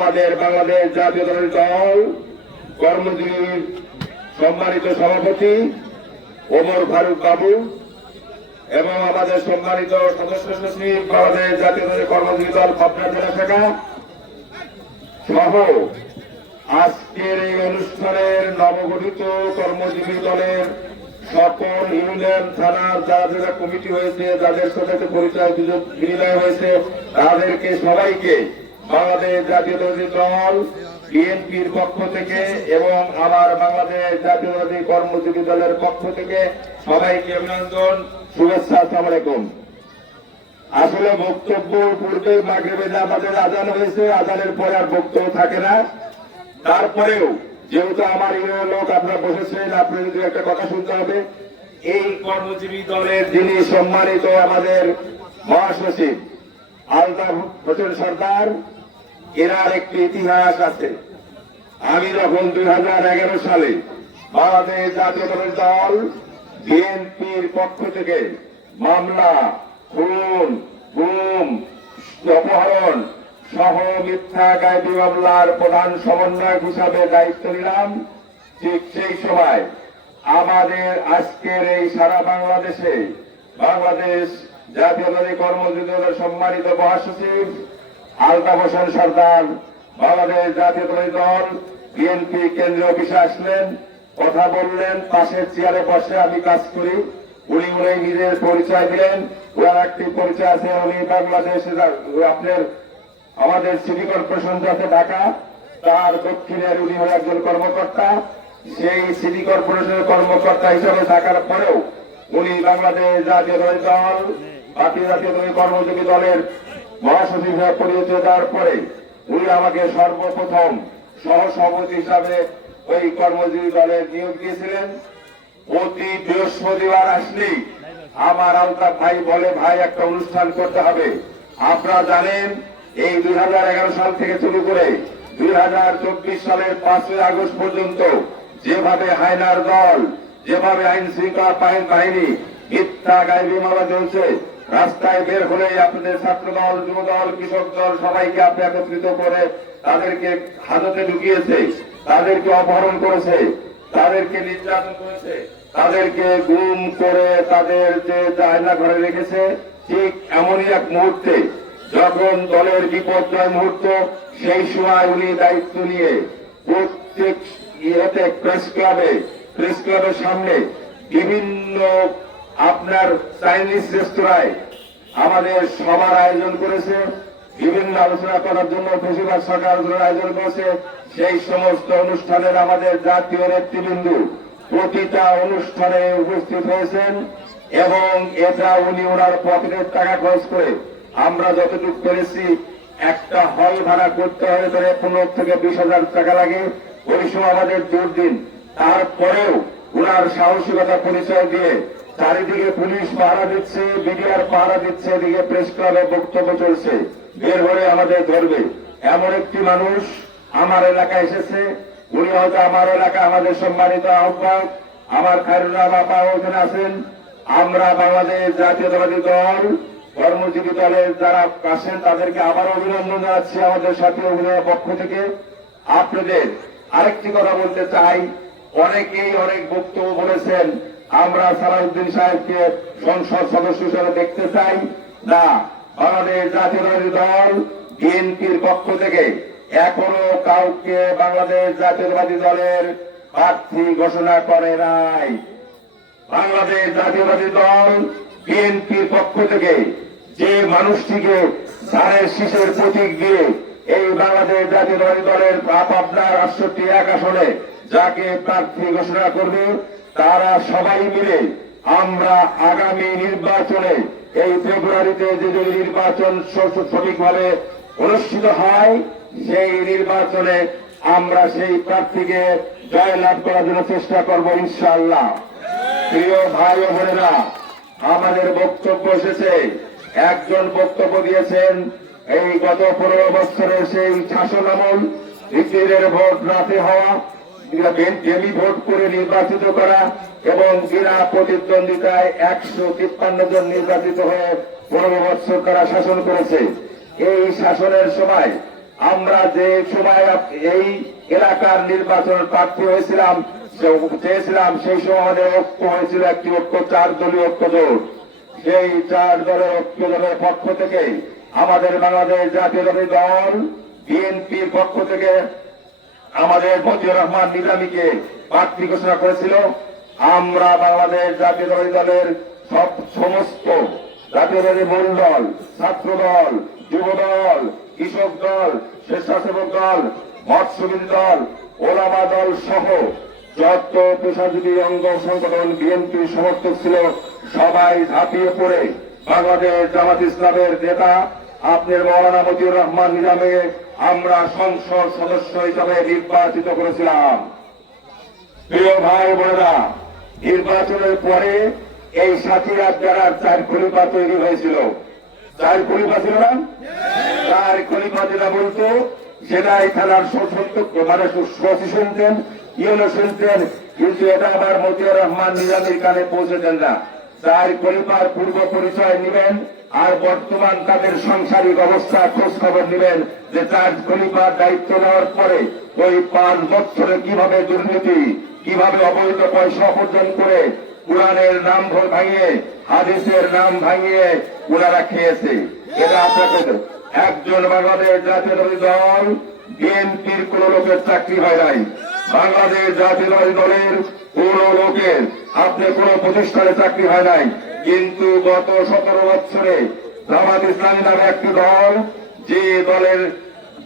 আমাদের বাংলাদেশ জাতীয়তাবাদী দল কর্মজীবীর সম্মানিত সভাপতি ওমর ফারুক বাবু এবং আমাদের সম্মানিত সদস্য সচিব বাংলাদেশ জাতীয়তাবাদী কর্মজীবী দল পাবনা জেলা শাখা সহ আজকের এই অনুষ্ঠানের নবগঠিত কর্মজীবী দলের সকল ইউনিয়ন থানার যারা যারা কমিটি হয়েছে, যাদের সাথে পরিচয় বিনিময় হয়েছে, তাদেরকে সবাইকে বাংলাদেশ জাতীয়তাবাদী দল বিএনপির পক্ষ থেকে এবং আমার বাংলাদেশ জাতীয়তাবাদী কর্মজীবী দলের পক্ষ থেকে সবাইকে অভিনন্দন, শুভেচ্ছা। আসসালামু আলাইকুম। আসলে বক্তব্য পূর্বে মাগরিবে আমাদের আজান হয়েছে, আজানের পরে আর বক্তব্য থাকে না। তারপরেও যেহেতু আমার ইউনিয়ন লোক আপনারা বসেছেন, আপনার যদি একটা কথা শুনতে হবে। এই কর্মজীবী দলের যিনি সম্মানিত আমাদের মহাসচিব আলতাফ হোসেন সরদার, এনার একটি ইতিহাস আছে। আমি যখন 2011 সালে বাংলাদেশ জাতীয়তাবাদী দল বিএনপির পক্ষ থেকে মামলা, খুন, গুম, অপহরণ সহ মিথ্যা গায়েবী মামলার প্রধান সমন্বয়ক হিসাবে দায়িত্ব নিলাম, ঠিক সেই সময় আমাদের আজকের এই সারা বাংলাদেশে বাংলাদেশ জাতীয়তাবাদী কর্মজীবী দলের সম্মানিত মহাসচিব আলতাফ হোসেন সরদার বাংলাদেশ জাতীয়তাবাদী দল বিএনপি কেন্দ্রীয় অফিসে আসলেন, কথা বললেন। পাশের চেয়ারে বসে আমি কাজ করি, উনি নিজের পরিচয় দিলেন। ওনার একটি পরিচয় আছে, উনি বাংলাদেশে আপনার আমাদের সিটি কর্পোরেশন যাতে ঢাকা, তার দক্ষিণের উনি একজন কর্মকর্তা। সেই সিটি কর্পোরেশনের কর্মকর্তা হিসাবে থাকার পরেও উনি বাংলাদেশ জাতীয়তাবাদী দল জাতীয় জাতীয়তাবাদী কর্মজীবী দলের মহাসচিব হিসাবে পরিচয় দেওয়ার পরে উনি আমাকে সর্বপ্রথম সহসভাপতি হিসাবে ওই কর্মজীবী দলের নিয়োগ দিয়েছিলেন। প্রতি বৃহস্পতিবার আসলেই আমার আলতাফ ভাই বলে, ভাই একটা অনুষ্ঠান করতে হবে। আপনারা জানেন এই 2011 সাল থেকে শুরু করে 2024 সালের 5ই আগস্ট পর্যন্ত যেভাবে হায়নার দল, যেভাবে আইন শৃঙ্খলা বাহিনী মিথ্যা গায়েবী মামলা চলছে, রাস্তায় বের হলে আপনাদের ছাত্র দল, যুব দল, কৃষক দল সবাইকে আপনি একত্রিত করে তাদেরকে হাজতে ঢুকিয়েছে, তাদেরকে অপহরণ করেছে, তাদেরকে নির্যাতন করেছে, তাদেরকে গুম করে তাদের যে আয়না ঘরে রেখেছে। ঠিক এমনই এক মুহূর্তে যখন দলের বিপর্যয় মুহূর্ত, সেই সময় উনি দায়িত্ব নিয়ে প্রত্যেক প্রেস ক্লাবের সামনে বিভিন্ন আপনার চাইনিজ রেস্তোরাঁয় আমাদের সবার আয়োজন করেছে, বিভিন্ন আলোচনা করার জন্য বেশিরভাগ সরকার আয়োজন করেছে। সেই সমস্ত অনুষ্ঠানের আমাদের জাতীয় নেতৃবৃন্দ প্রতিটা অনুষ্ঠানে উপস্থিত হয়েছেন এবং এটা উনি ওনার পকেটের টাকা খরচ করে, আমরা যতটুকু পেরেছি, একটা হল ভাড়া করতে হলে 15 থেকে 20,000 টাকা লাগে, ওই সময় আমাদের দুর্দিন। তারপরেও ওনার সাহসিকতা পরিচয় দিয়ে চারিদিকে পুলিশ পাহারা দিচ্ছে, বিডিআর পাহারা দিচ্ছে, এদিকে প্রেস ক্লাবে বক্তব্য চলছে, বের হলে আমাদের ধরবে। এমন একটি মানুষ আমার এলাকায় এসেছে। উনি হয়তো আমার এলাকা, আমাদের সম্মানিত আহ্বায়ক আমার খায়রুল্লাহ বাবা ওখানে আছেন। আমরা বাংলাদেশ জাতীয়তাবাদী দল কর্মজীবী দলের যারা আসেন তাদেরকে আবার অভিনন্দন জানাচ্ছি আমাদের সাথী অভিনয়ের পক্ষ থেকে। আপনাদের আরেকটি কথা বলতে চাই, অনেকেই অনেক বক্তব্য বলেছেন আমরা সালাউদ্দিন সাহেবকে সংসদ সদস্য হিসেবে দেখতে চাই না। বাংলাদেশ জাতীয়তাবাদী দল বিএনপির পক্ষ থেকে এখনো কাউকে বাংলাদেশ জাতীয়তাবাদী দলের প্রার্থী ঘোষণা করে নাই। বাংলাদেশ জাতীয়তাবাদী দল বিএনপির পক্ষ থেকে যে মানুষটিকে ধানের শীষের প্রতীক দিয়ে এই বাংলাদেশ জাতীয়তাবাদী দলের পাবনার 68 আসনে যাকে প্রার্থী ঘোষণা করবে, তারা সবাই মিলে আমরা আগামী নির্বাচনে এই ফেব্রুয়ারিতে যে নির্বাচন সঠিকভাবে অনুষ্ঠিত হয়, সেই নির্বাচনে আমরা সেই প্রার্থীকে জয়লাভ করার জন্য চেষ্টা করব ইনশাআল্লাহ। প্রিয় ভাই ও বোনেরা, আমাদের বক্তব্য এসেছে। একজন বক্তব্য দিয়েছেন এই গত 15 বছরের সেই শাসন আমল, বিপিএলের ভোট রাতে হওয়া, ডেলি ভোট করে নির্বাচিত করা এবং বিনা প্রতিদ্বন্দ্বিতায় 153 জন নির্বাচিত হয়ে 15 বছর তারা শাসন করেছে। এই শাসনের সময় আমরা যে সময় এই এলাকার নির্বাচন প্রার্থী হয়েছিলাম চেয়েছিলাম, সেই সময় আমাদের ঐক্য হয়েছিল একটি ঐক্য, 4 দলীয় ঐক্য জোট। সেই 4 দলের ঐক্য জোটের পক্ষ থেকে আমাদের বাংলাদেশ জাতীয়তাবাদী দল বিএনপির পক্ষ থেকে আমাদের মতিউর রহমান নিজামীকে প্রার্থী ঘোষণা করেছিল। আমরা বাংলাদেশ জাতীয়তাবাদী দলের সমস্ত জাতীয়তাবাদী মূল দল, ছাত্র দল, যুব দল, কৃষক দল, স্বেচ্ছাসেবক দল, মৎস্যজীবী দল, ওলামা দল সহ যত পেশাজীবী অঙ্গ সংগঠন বিএনপির সমর্থক ছিল, সবাই ঝাঁপিয়ে পড়ে বাংলাদেশ জামাত ইসলামের নেতা আপনার মৌলানা মতিউর রহমান নিজামীকে আমরা সংসদ সদস্য হিসাবে নির্বাচিত করেছিলাম। প্রিয় ভাই বোনেরা, নির্বাচনের পরে এই সাথীরা যারা 4 খলিফা তৈরি হয়েছিল, 4 খলিফা ছিল না, 4 খলিফা যেটা বলতো সেটাই খেলার মানে সচি শুনতেন, ইউনো শুনতেন, কিন্তু এটা আবার মতিউর রহমান নিজামীর কানে পৌঁছেছেন না। 4 খলিফার পূর্ব পরিচয় নেবেন আর বর্তমান তাদের সাংসারিক অবস্থা খোঁজ খবর নেবেন যে 4 খলিফার দায়িত্ব নেওয়ার পরে ওই 5 বছরে কিভাবে দুর্নীতি, কিভাবে অবৈধ পয়সা অর্জন করে কোরআনের নাম ভাঙিয়ে, হাদিসের নাম ভাঙিয়ে ওনারা খেয়েছে। এটা আপনাকে একজন বাংলাদেশ জাতীয়তাবাদী দল বিএনপির কোন লোকের চাকরি হয় নাই, বাংলাদেশ জাতীয়তাবাদী দলের কোন লোকের আপনি কোন প্রতিষ্ঠানে চাকরি হয় নাই। কিন্তু গত 17 বছরে জামাত ইসলামী নামে একটি দল, যে দলের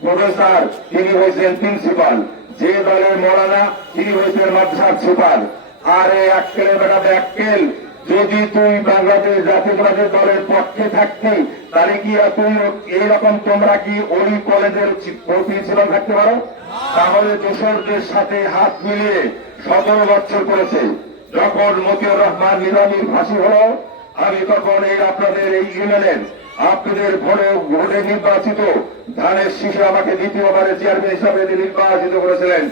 প্রফেসর তিনি হয়েছেন প্রিন্সিপাল, যে দলের মৌলানা তিনি হয়েছেন মাদ্রাসার সুপার। আরে আক্কেলের বেটা আক্কেল, যদি তুই বাংলাদেশ জাতীয়তাবাদী দলের পক্ষে থাকতি তাহলে কি তুই এইরকম তোমরা কি ওই কলেজের প্রিন্সিপাল থাকতে পারো? তাহলে দোসরদের সাথে হাত মিলিয়ে 17 বছর করেছে। যখন মতিউর রহমান নিজামীর ফাঁসি হল, আমি তখন এই আপনাদের এই ইউনিয়নের আপনাদের ভোটে নির্বাচিত ধানের শীষে আমাকে দ্বিতীয়বারে চেয়ারম্যান হিসাবে নির্বাচিত করেছিলেন।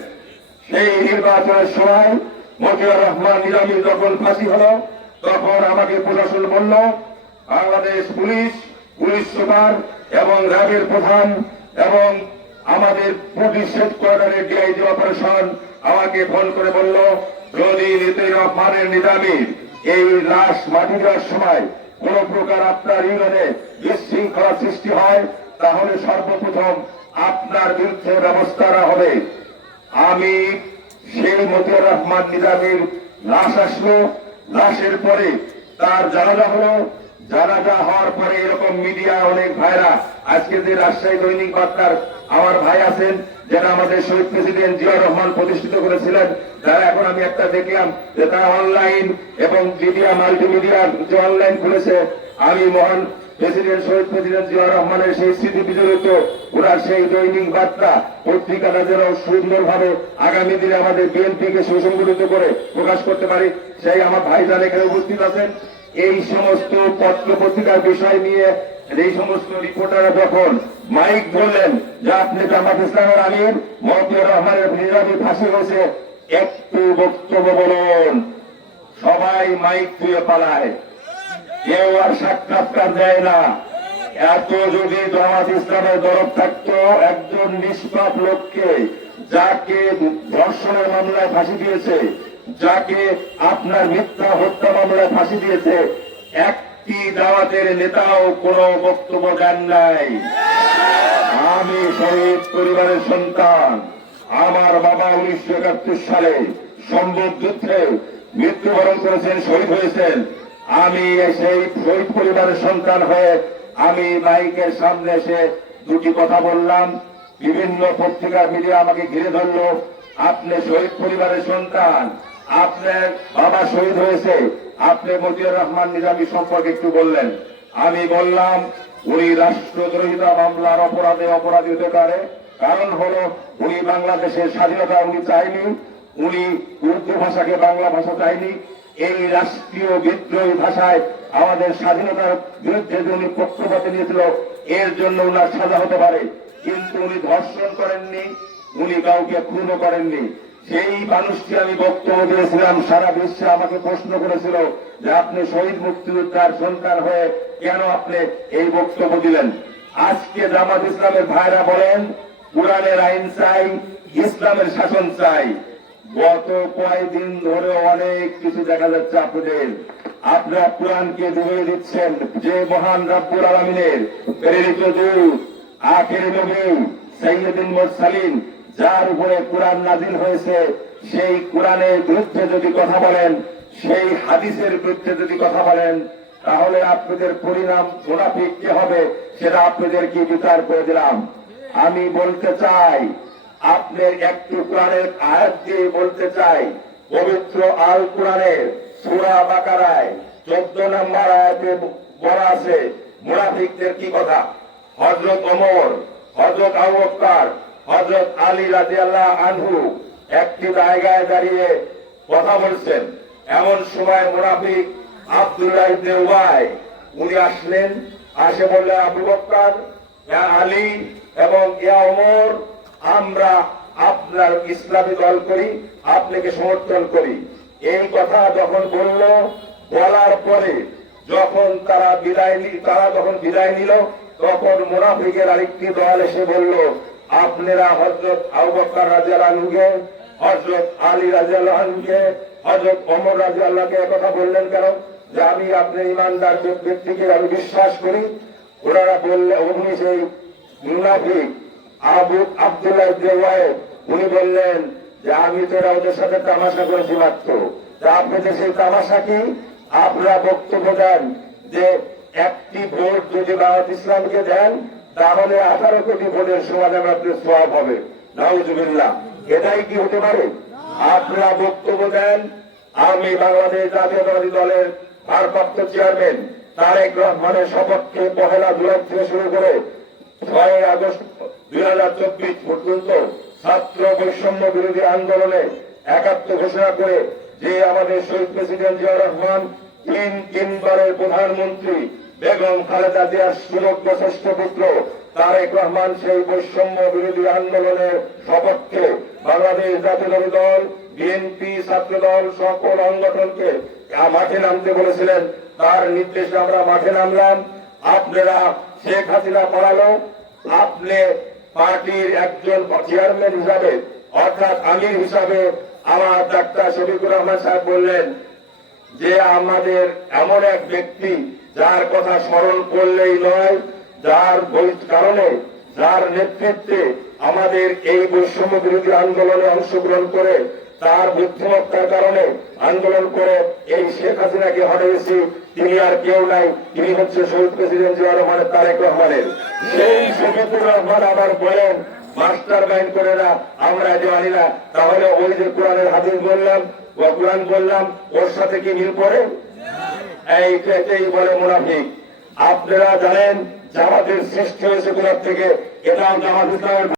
সেই নির্বাচনের সময় মতিউর রহমান নিজামীর যখন ফাঁসি হল, তখন আমাকে প্রশাসন বলল, বাংলাদেশ পুলিশ সুপার এবং র্যাবের প্রধান এবং আমাদের পুলিশ হেডকোয়ার্টারের ডিআইজি অপারেশন আমাকে ফোন করে বলল, যদি মতিউর রহমানের নিজামীর এই লাশ মাটি দেওয়ার সময় কোন প্রকার আপনার ইউনিয়নে বিশৃঙ্খলা সৃষ্টি হয় তাহলে সর্বপ্রথম আপনার বিরুদ্ধে ব্যবস্থা নেওয়া হবে। আমি সেই মতিউর রহমান নিজামীর লাশ আসলো, লাশের পরে তার জানাজা হলো। জানাজা হওয়ার পরে এরকম মিডিয়া অনেক ভাইরা, আজকে যে রাজশাহী দৈনিক বার্তার আমার ভাই আছেন, যারা আমাদের শহীদ প্রেসিডেন্ট জিয়াউর রহমান প্রতিষ্ঠিত করেছিলেন, যারা এখন আমি একটা দেখলাম যে তারা অনলাইন এবং মিডিয়া মাল্টিমিডিয়া যে অনলাইন খুলেছে, আমি মহান প্রেসিডেন্ট শহীদ প্রেসিডেন্ট জিয়াউর রহমানের সেই স্মৃতি বিজড়িত ওনার সেই দৈনিক বার্তা পত্রিকাটা যেন সুন্দরভাবে আগামী দিনে আমাদের বিএনপিকে সুসংগঠিত করে প্রকাশ করতে পারি, সেই আমার ভাইজান এখানে উপস্থিত আছেন। এই সমস্ত পত্র পত্রিকার বিষয় নিয়ে এই সমস্ত রিপোর্টাররা যখন মাইক ধরলেন যে আপনি জামাত ইসলামের আমির মতিউর রহমানের নিজামী ফাঁসি হয়েছে, একটু বক্তব্য বলুন, সবাই মাইক ধুয়ে পালায়, কেউ আর সাক্ষাৎকার দেয় না। এত যদি জামাত ইসলামের দরদ থাকতো, একজন নিষ্পাপ লোককে যাকে ধর্ষণের মামলায় ফাঁসি দিয়েছে, যাকে আপনার মিথ্যা হত্যা মামলায় ফাঁসি দিয়েছে, একটি দাওয়াতের নেতাও কোনো বক্তব্য দেন নাই। আমি শহীদ পরিবারের সন্তান, আমার বাবা 1971 সালে সম্মুখ যুদ্ধে মৃত্যুবরণ করেছেন, শহীদ হয়েছেন। আমি সেই শহীদ পরিবারের সন্তান হয়ে আমি মাইকের সামনে এসে দুটি কথা বললাম। বিভিন্ন পত্রিকার মিডিয়া আমাকে ঘিরে ধরলো, আপনি শহীদ পরিবারের সন্তান, আপনার বাবা শহীদ হয়েছে, আপনি মতিউর রহমান নিজামী সম্পর্কে একটু বললেন। আমি বললাম, উনি রাষ্ট্রদ্রোহিতা মামলার অপরাধী হতে পারে, কারণ হলো উনি বাংলাদেশের স্বাধীনতা উনি চাইনি, উনি উর্দু ভাষাকে বাংলা ভাষা চাইনি। এই রাষ্ট্রীয় বিদ্রোহী ভাষায় আমাদের স্বাধীনতার বিরুদ্ধে যে উনি পক্ষপাত নিয়েছিল, এর জন্য উনার সাজা হতে পারে, কিন্তু উনি ধর্ষণ করেননি, উনি কাউকে খুনও করেননি। সেই মানুষটি আমি বক্তব্য দিয়েছিলাম, সারা বিশ্বে আমাকে প্রশ্ন করেছিল যে আপনি শহীদ মুক্তিযোদ্ধার সন্তান হয়ে কেন আপনি এই বক্তব্য দিলেন। আজকে জামাত ইসলামের ভাইরা বলেন কোরআনের আইন চাই, ইসলামের শাসন চাই। গত কয়েকদিন ধরে অনেক কিছু দেখা যাচ্ছে আপনারা কোরআনকে ডুবিয়ে দিচ্ছেন। যে মহান রব্বুল আলামিনের প্রেরিত দূত আখির নবী সাইয়্যিদুল মুরসালিন, যার উপরে কোরআন নাজিল হয়েছে, সেই কোরআনের বিরুদ্ধে যদি কথা বলেন, সেই হাদিসের বিরুদ্ধে যদি কথা বলেন, তাহলে আপনাদের পরিণাম মুনাফিক কি হবে সেটা আপনাদেরকে বিচার করে দিলাম। আমি বলতে চাই, আপনার একটু কোরআনের আয়াত দিয়ে বলতে চাই, পবিত্র আল কোরআনের সূরা বাকারায় 14 নম্বর আয়াতে বলা আছে মুনাফিকদের কি কথা। হযরত ওমর, হযরত আবু বকর, হযরত আলী রাদিয়াল্লাহু আনহু একটি জায়গায় দাঁড়িয়ে কথা বলছেন। এমন সময় মুনাফিক আব্দুল্লাহ ইবনে উবাই উনি আসলেন, আসে বললেন, আবু বকর, ইয়া আলী এবং ইয়া ওমর, আমরা আপনার ইসলামী দল করি, আপনাকে সমর্থন করি। এই কথা যখন বলল, বলার পরে যখন তারা যখন বিদায় নিল, তখন মুনাফিকের আরেকটি দল এসে বলল, আপনারা হযরত আবু বকর রাদিয়াল্লাহু আনহুকে, হযরত আলী রাদিয়াল্লাহু আনহুকে, হযরত ওমর রাদিয়াল্লাহু আনহুকে কথা বললেন কেন? যে আমি আপনার ইমানদার ব্যক্তিকে আমি বিশ্বাস করি। ওনারা বললেন, উনি সেই মুনাফিক আব্দুল্লাহ ইবনে উবাই উনি বললেন যে আমি তো ওদের সাথে তামাশা করেছি মাত্র। আপনাদের সেই তামাশা কি? আপনারা বক্তব্য দেন যে একটি ভোট যদি ভারত ইসলামকে দেন, তাহলে 18 কোটি ভোটের সমাধান আপনার সওয়াব হবে। নাউজুবিল্লাহ, এটাই কি হতে পারে? আপনারা বক্তব্য দেন, আমি বাংলাদেশ জাতীয়তাবাদী দলের ভারপ্রাপ্ত চেয়ারম্যান তারেক রহমানের সপক্ষে 1 জুলাই থেকে শুরু করে 6 আগস্ট 2024 পর্যন্ত ছাত্র বৈষম্য বিরোধী আন্দোলনে একাত্ম ঘোষণা করে যে আমাদের শহীদ প্রেসিডেন্ট জিয়াউর রহমান, তিনবারের প্রধানমন্ত্রী বেগম খালেদা জিয়ার সুযোগ্য শ্রেষ্ঠ পুত্র তারেক রহমান সেই বৈষম্য বিরোধী আন্দোলনের সপক্ষে বাংলাদেশ জাতীয়তাবাদী দল, বিএনপি, ছাত্র দল সকল সংগঠনকে মাঠে নামতে বলেছিলেন। তার নির্দেশে আমরা মাঠে নামলাম। আপনারা শেখ হাসিনা পালালো, আপনি পার্টির একজন চেয়ারম্যান হিসাবে অর্থাৎ আমির হিসাবে আমার ডাক্তার শফিকুর রহমান সাহেব বললেন যে আমাদের এমন এক ব্যক্তি যার কথা স্মরণ করলেই নয়, যার কারণে, যার নেতৃত্বে আমাদের এই বৈষম্য বিরোধী আন্দোলনে অংশগ্রহণ করে, তার বুদ্ধিমত্তার কারণে আন্দোলন করে এই শেখ হাসিনাকে হটিয়েছি, তিনি আর কেউ নাই, তিনি হচ্ছে শহীদ প্রেসিডেন্ট জিয়াউর রহমানের তারেক রহমানের। সেই শফিকুর রহমান আবার বলেন মাস্টার মাইন্ড করে না, আমরা যে মানি না। তাহলে ওই যে কোরআনের হাদিস বললাম বা কোরআন বললাম, ওর সাথে কি মিল পড়ে? এইটাই বলে মুনাফিক। আপনারা জানেন জামাতের সৃষ্টি হয়েছে কোরআন থেকে, এটাও জামাত ইসলামের